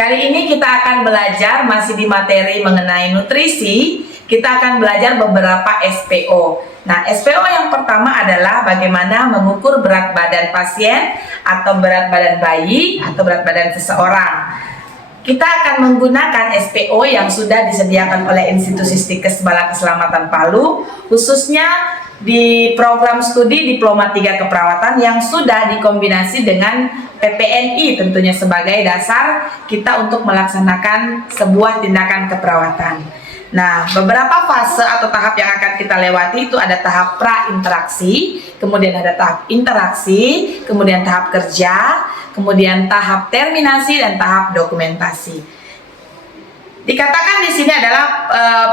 Kali ini kita akan belajar masih di materi mengenai nutrisi. Kita akan belajar beberapa SPO. Nah, SPO yang pertama adalah bagaimana mengukur berat badan pasien atau berat badan bayi atau berat badan seseorang. Kita akan menggunakan SPO yang sudah disediakan oleh Institusi Stikes Bala Keselamatan Palu, khususnya di program studi Diploma 3 Keperawatan yang sudah dikombinasi dengan PPNI tentunya sebagai dasar kita untuk melaksanakan sebuah tindakan keperawatan. Nah, beberapa fase atau tahap yang akan kita lewati itu ada tahap pra-interaksi, kemudian ada tahap interaksi, kemudian tahap kerja, kemudian tahap terminasi, dan tahap dokumentasi. Dikatakan di sini adalah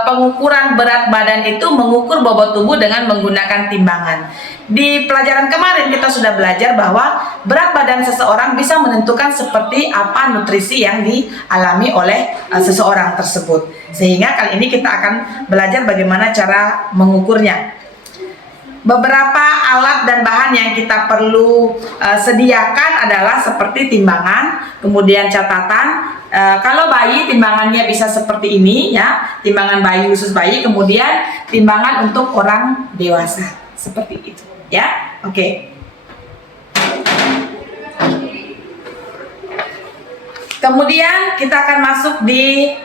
pengukuran berat badan itu mengukur bobot tubuh dengan menggunakan timbangan. Di pelajaran kemarin kita sudah belajar bahwa berat badan seseorang bisa menentukan seperti apa nutrisi yang dialami oleh seseorang tersebut. Sehingga kali ini kita akan belajar bagaimana cara mengukurnya. Beberapa alat dan bahan yang kita perlu sediakan adalah seperti timbangan, kemudian catatan. Kalau bayi timbangannya bisa seperti ini ya, timbangan bayi khusus bayi, kemudian timbangan untuk orang dewasa seperti itu ya. Oke. Kemudian kita akan masuk di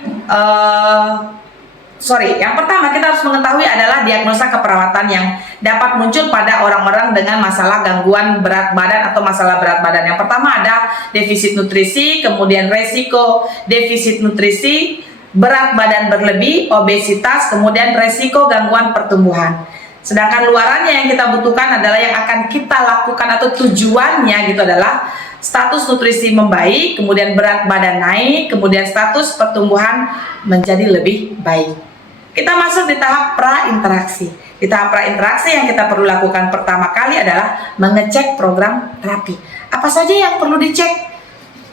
yang pertama kita harus mengetahui adalah diagnosa keperawatan yang dapat muncul pada orang-orang dengan masalah gangguan berat badan atau masalah berat badan. Yang pertama ada defisit nutrisi, kemudian resiko defisit nutrisi, berat badan berlebih, obesitas, kemudian resiko gangguan pertumbuhan. Sedangkan luarannya yang kita butuhkan adalah yang akan kita lakukan atau tujuannya gitu adalah status nutrisi membaik, kemudian berat badan naik, kemudian status pertumbuhan menjadi lebih baik. Kita masuk di tahap pra-interaksi. Di tahap pra-interaksi yang kita perlu lakukan pertama kali adalah mengecek program terapi. Apa saja yang perlu dicek?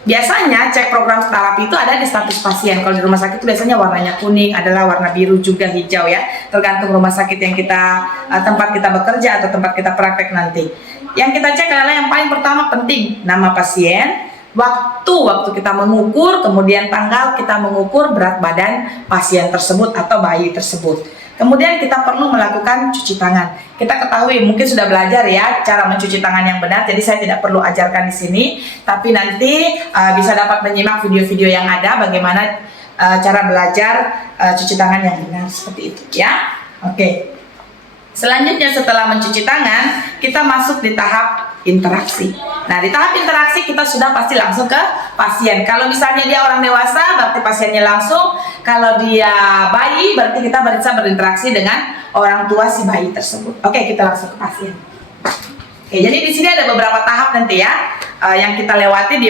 Biasanya cek program terapi itu ada di status pasien. Kalau di rumah sakit itu biasanya warnanya kuning, adalah warna biru juga hijau ya. Tergantung rumah sakit yang tempat kita bekerja atau tempat kita praktek nanti. Yang kita cek adalah yang paling pertama penting, nama pasien, waktu kita mengukur, kemudian tanggal kita mengukur berat badan pasien tersebut atau bayi tersebut. Kemudian kita perlu melakukan cuci tangan. Kita ketahui mungkin sudah belajar ya cara mencuci tangan yang benar, jadi saya tidak perlu ajarkan di sini, tapi nanti bisa dapat menyimak video-video yang ada bagaimana cara belajar cuci tangan yang benar seperti itu ya. Oke. Selanjutnya setelah mencuci tangan, kita masuk di tahap interaksi. Nah, di tahap interaksi kita sudah pasti langsung ke pasien. Kalau misalnya dia orang dewasa, berarti pasiennya langsung. Kalau dia bayi, berarti kita bisa berinteraksi dengan orang tua si bayi tersebut. Oke, kita langsung ke pasien. Oke, jadi di sini ada beberapa tahap nanti ya yang kita lewati di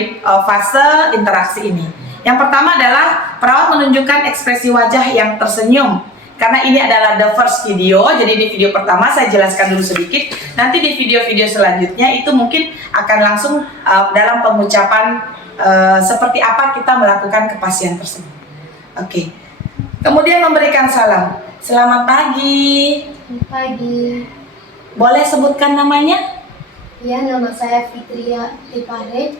fase interaksi ini. Yang pertama adalah perawat menunjukkan ekspresi wajah yang tersenyum. Karena ini adalah the first video, jadi di video pertama saya jelaskan dulu sedikit. Nanti di video-video selanjutnya itu mungkin akan langsung dalam pengucapan seperti apa kita melakukan ke pasien tersebut. Oke. Kemudian memberikan salam. Selamat pagi. Selamat pagi. Boleh sebutkan namanya? Ya, nama saya Fitria Tepare.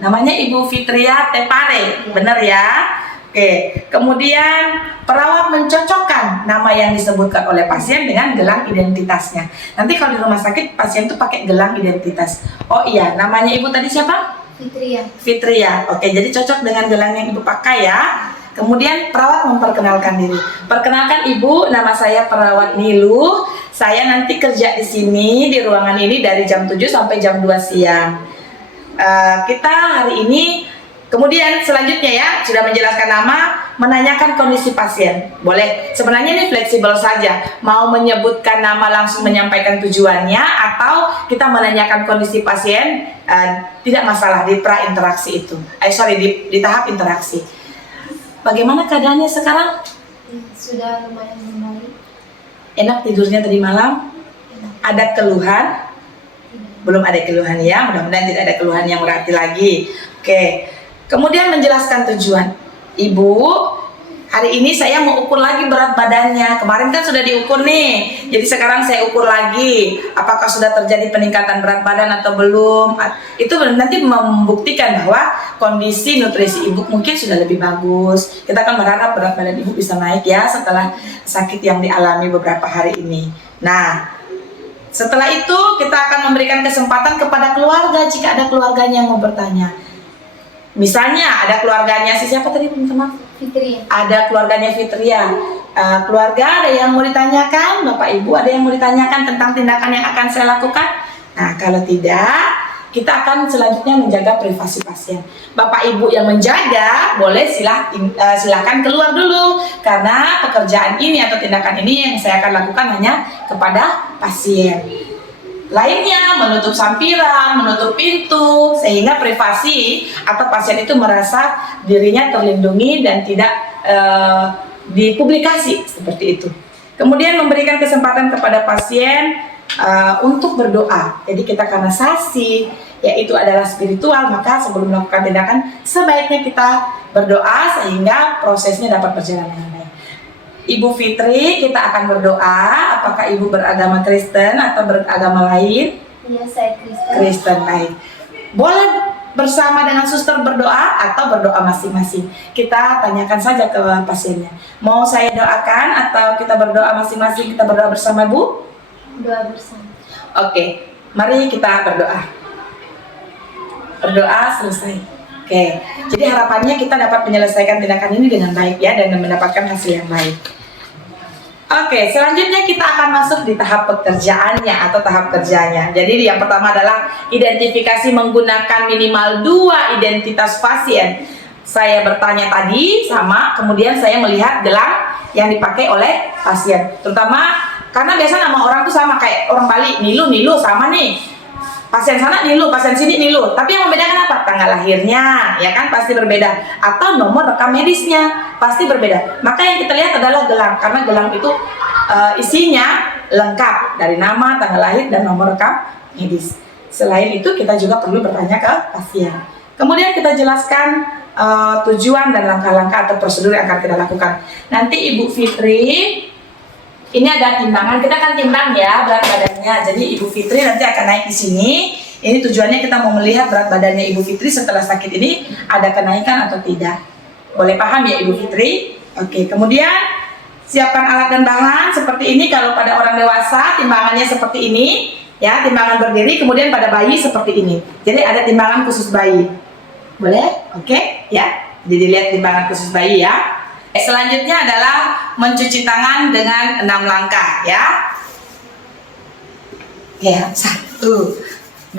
Namanya Ibu Fitria Tepare, benar ya? Oke, kemudian perawat mencocokkan nama yang disebutkan oleh pasien dengan gelang identitasnya. Nanti kalau di rumah sakit pasien tuh pakai gelang identitas. Oh iya, namanya ibu tadi siapa? Fitria. Fitria. Oke, jadi cocok dengan gelang yang ibu pakai ya. Kemudian perawat memperkenalkan diri. Perkenalkan ibu, nama saya perawat Nilu. Saya nanti kerja di sini di ruangan ini dari jam 7 sampai jam 2 siang. Kita hari ini kemudian selanjutnya ya, sudah menjelaskan nama, menanyakan kondisi pasien. Boleh, sebenarnya ini fleksibel saja. Mau menyebutkan nama langsung menyampaikan tujuannya, atau kita menanyakan kondisi pasien, tidak masalah di pra-interaksi itu. Di tahap interaksi. Bagaimana keadaannya sekarang? Sudah lumayan membaik. Enak tidurnya tadi malam? Ada keluhan? Belum ada keluhan ya, mudah-mudahan tidak ada keluhan yang berarti lagi. Oke. Kemudian menjelaskan tujuan. Ibu, hari ini saya mau ukur lagi berat badannya. Kemarin kan sudah diukur nih, jadi sekarang saya ukur lagi apakah sudah terjadi peningkatan berat badan atau belum. Itu nanti membuktikan bahwa kondisi nutrisi ibu mungkin sudah lebih bagus. Kita kan berharap berat badan ibu bisa naik ya setelah sakit yang dialami beberapa hari ini. Nah, setelah itu kita akan memberikan kesempatan kepada keluarga jika ada keluarganya yang mau bertanya. Misalnya ada keluarganya siapa tadi teman-teman? Fitria. Ada keluarganya Fitria. Keluarga ada yang mau ditanyakan, Bapak Ibu ada yang mau ditanyakan tentang tindakan yang akan saya lakukan? Nah, kalau tidak, kita akan selanjutnya menjaga privasi pasien. Bapak Ibu yang menjaga boleh silakan keluar dulu, karena pekerjaan ini atau tindakan ini yang saya akan lakukan hanya kepada pasien. Lainnya menutup sampiran, menutup pintu, sehingga privasi atau pasien itu merasa dirinya terlindungi dan tidak dipublikasi seperti itu. Kemudian memberikan kesempatan kepada pasien untuk berdoa. Jadi kita karena sasi, yaitu adalah spiritual, maka sebelum melakukan tindakan sebaiknya kita berdoa sehingga prosesnya dapat berjalan dengan baik. Ibu Fitri, kita akan berdoa. Apakah ibu beragama Kristen atau beragama lain? Iya, saya Kristen. Kristen, baik. Boleh bersama dengan suster berdoa atau berdoa masing-masing. Kita tanyakan saja ke pasiennya. Mau saya doakan atau kita berdoa masing-masing? Kita berdoa bersama, Bu? Doa bersama. Oke, mari kita berdoa. Berdoa selesai. Oke, jadi harapannya kita dapat menyelesaikan tindakan ini dengan baik ya, dan mendapatkan hasil yang baik. Oke, selanjutnya kita akan masuk di tahap pekerjaannya atau tahap kerjanya. Jadi yang pertama adalah identifikasi menggunakan minimal 2 identitas pasien. Saya bertanya tadi sama, kemudian saya melihat gelang yang dipakai oleh pasien. Terutama karena biasa nama orang tuh sama, kayak orang Bali, Nilu sama nih. Pasien sana Nilu, pasien sini Nilu. Tapi yang membedakan apa? Tanggal lahirnya, ya kan pasti berbeda. Atau nomor rekam medisnya pasti berbeda. Maka yang kita lihat adalah gelang, karena gelang itu isinya lengkap dari nama, tanggal lahir, dan nomor rekam medis. Selain itu kita juga perlu bertanya ke pasien. Kemudian kita jelaskan tujuan dan langkah-langkah atau prosedur yang akan kita lakukan. Nanti Ibu Fitri, ini ada timbangan, kita akan timbang ya berat badannya. Jadi Ibu Fitri nanti akan naik di sini. Ini tujuannya kita mau melihat berat badannya Ibu Fitri setelah sakit ini ada kenaikan atau tidak. Boleh paham ya Ibu Fitri? Oke, kemudian siapkan alat dan bahan seperti ini. Kalau pada orang dewasa timbangannya seperti ini, ya timbangan berdiri. Kemudian pada bayi seperti ini. Jadi ada timbangan khusus bayi. Boleh? Oke, ya. Jadi lihat timbangan khusus bayi ya. Selanjutnya adalah mencuci tangan dengan 6 langkah ya. Ya, 1, 2,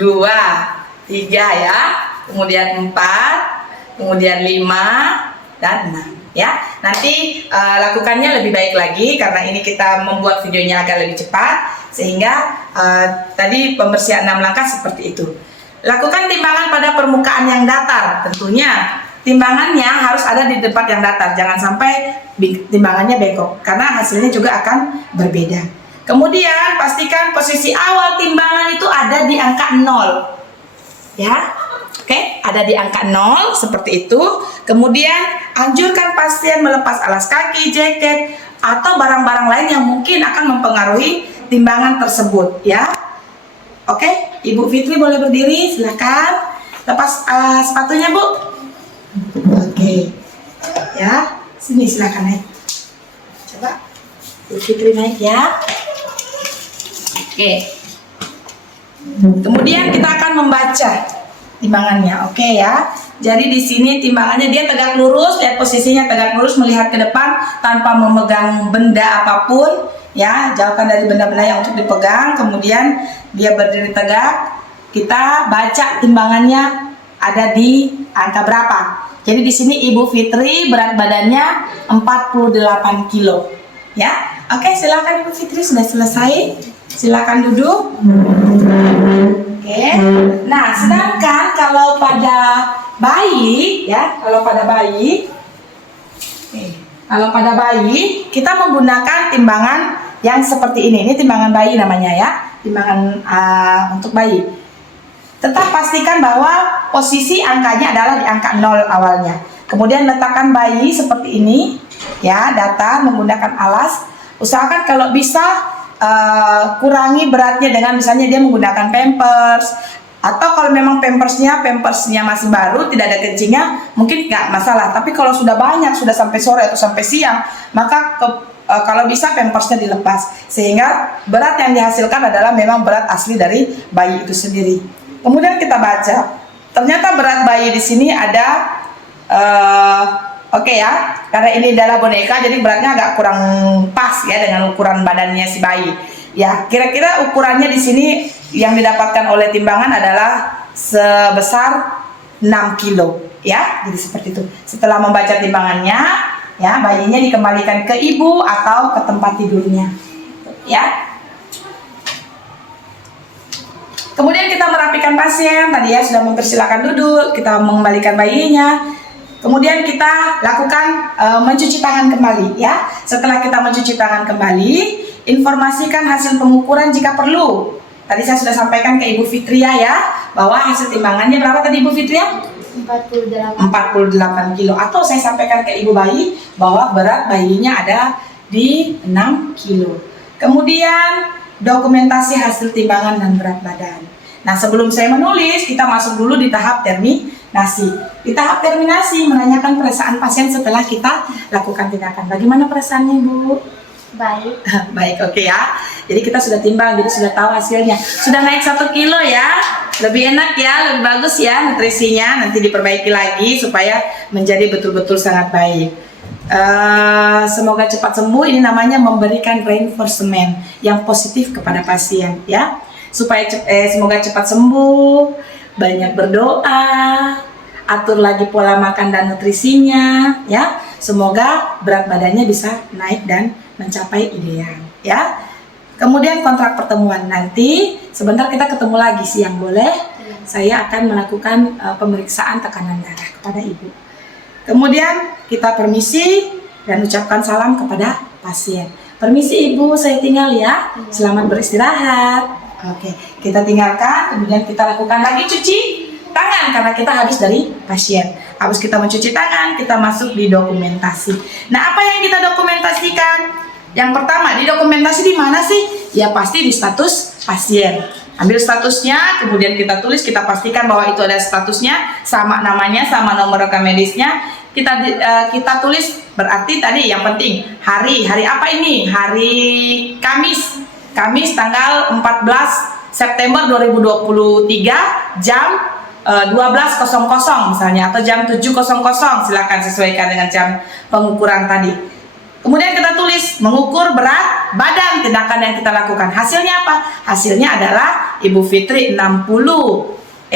3 ya. Kemudian 4, kemudian 5 dan 6 ya. Nanti lakukannya lebih baik lagi karena ini kita membuat videonya agak lebih cepat, sehingga tadi pembersihan 6 langkah seperti itu. Lakukan timbangan pada permukaan yang datar. Tentunya timbangannya harus ada di tempat yang datar, jangan sampai timbangannya bengkok karena hasilnya juga akan berbeda. Kemudian pastikan posisi awal timbangan itu ada di angka 0 ya. Oke, ada di angka 0 seperti itu. Kemudian anjurkan pasien melepas alas kaki, jaket, atau barang-barang lain yang mungkin akan mempengaruhi timbangan tersebut ya. Oke, Ibu Fitri boleh berdiri, silakan. Lepas sepatunya, Bu. Oke, ya, sini silakan naik. Coba, Ibu Fitri naik ya. Oke. Kemudian kita akan membaca timbangannya, oke ya. Jadi di sini timbangannya dia tegak lurus, lihat posisinya tegak lurus, melihat ke depan tanpa memegang benda apapun, ya. Jauhkan dari benda-benda yang untuk dipegang. Kemudian dia berdiri tegak. Kita baca timbangannya ada di angka berapa. Jadi di sini Ibu Fitri berat badannya 48 kilo. Ya, oke, silakan Ibu Fitri, sudah selesai. Silakan duduk. Oke. Nah, sedangkan kalau pada bayi, ya, kalau pada bayi kita menggunakan timbangan yang seperti ini. Ini timbangan bayi namanya ya, timbangan untuk bayi. Tetap pastikan bahwa posisi angkanya adalah di angka 0 awalnya. Kemudian letakkan bayi seperti ini. ya, data menggunakan alas. Usahakan kalau bisa kurangi beratnya dengan misalnya dia menggunakan Pampers, atau kalau memang pampersnya masih baru, tidak ada kencingnya, mungkin nggak masalah. Tapi kalau sudah banyak, sudah sampai sore atau sampai siang, maka kalau bisa pampersnya dilepas, sehingga berat yang dihasilkan adalah memang berat asli dari bayi itu sendiri. Kemudian kita baca, ternyata berat bayi di sini ada oke ya, karena ini adalah boneka, jadi beratnya agak kurang pas ya dengan ukuran badannya si bayi. Ya, kira-kira ukurannya di sini yang didapatkan oleh timbangan adalah sebesar 6 kilo ya. Jadi seperti itu. Setelah membaca timbangannya, ya bayinya dikembalikan ke ibu atau ke tempat tidurnya. Ya. Kemudian kita merapikan pasien, tadi ya sudah mempersilakan duduk, kita mengembalikan bayinya. Kemudian kita lakukan mencuci tangan kembali ya. Setelah kita mencuci tangan kembali, informasikan hasil pengukuran jika perlu. Tadi saya sudah sampaikan ke Ibu Fitria ya, bahwa hasil timbangannya berapa tadi Ibu Fitria? 48 kilo. Atau saya sampaikan ke Ibu bayi bahwa berat bayinya ada di 6 kilo. Kemudian dokumentasi hasil timbangan dan berat badan. Nah, sebelum saya menulis, kita masuk dulu di tahap terminasi. Di tahap terminasi, menanyakan perasaan pasien setelah kita lakukan tindakan. Bagaimana perasaannya, Bu? Baik. Baik, oke ya. Jadi kita sudah timbang, jadi sudah tahu hasilnya. Sudah naik 1 kilo ya. Lebih enak ya, lebih bagus ya nutrisinya. Nanti diperbaiki lagi supaya menjadi betul-betul sangat baik. Semoga cepat sembuh. Ini namanya memberikan reinforcement yang positif kepada pasien ya. Supaya semoga cepat sembuh, banyak berdoa, atur lagi pola makan dan nutrisinya ya. Semoga berat badannya bisa naik dan mencapai ideal ya. Kemudian kontrak pertemuan, nanti sebentar kita ketemu lagi siang, boleh? Saya akan melakukan pemeriksaan tekanan darah kepada ibu. Kemudian kita permisi dan ucapkan salam kepada pasien. Permisi ibu, saya tinggal ya. Selamat beristirahat. Oke, kita tinggalkan, kemudian kita lakukan lagi cuci tangan karena kita habis dari pasien. Habis kita mencuci tangan, kita masuk di dokumentasi. Nah, apa yang kita dokumentasikan? Yang pertama, di dokumentasi di mana sih? Ya pasti di status pasien. Ambil statusnya, kemudian kita tulis, kita pastikan bahwa itu ada statusnya, sama namanya, sama nomor rekam medisnya. Kita tulis, berarti tadi yang penting hari apa ini? Hari Kamis tanggal 14 September 2023 jam 12.00 misalnya, atau jam 7.00, silakan sesuaikan dengan jam pengukuran tadi. Kemudian kita tulis mengukur berat badan tindakan yang kita lakukan. Hasilnya apa? Hasilnya adalah Ibu Fitri 48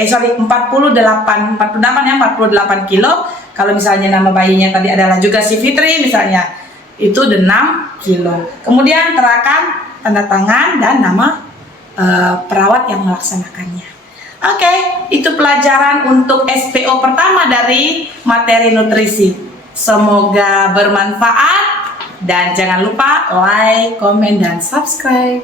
kilo. Kalau misalnya nama bayinya tadi adalah juga si Fitri misalnya, itu 6 kilo. Kemudian terakan tanda tangan dan nama perawat yang melaksanakannya. Oke, itu pelajaran untuk SPO pertama dari materi nutrisi. Semoga bermanfaat dan jangan lupa like, komen, dan subscribe.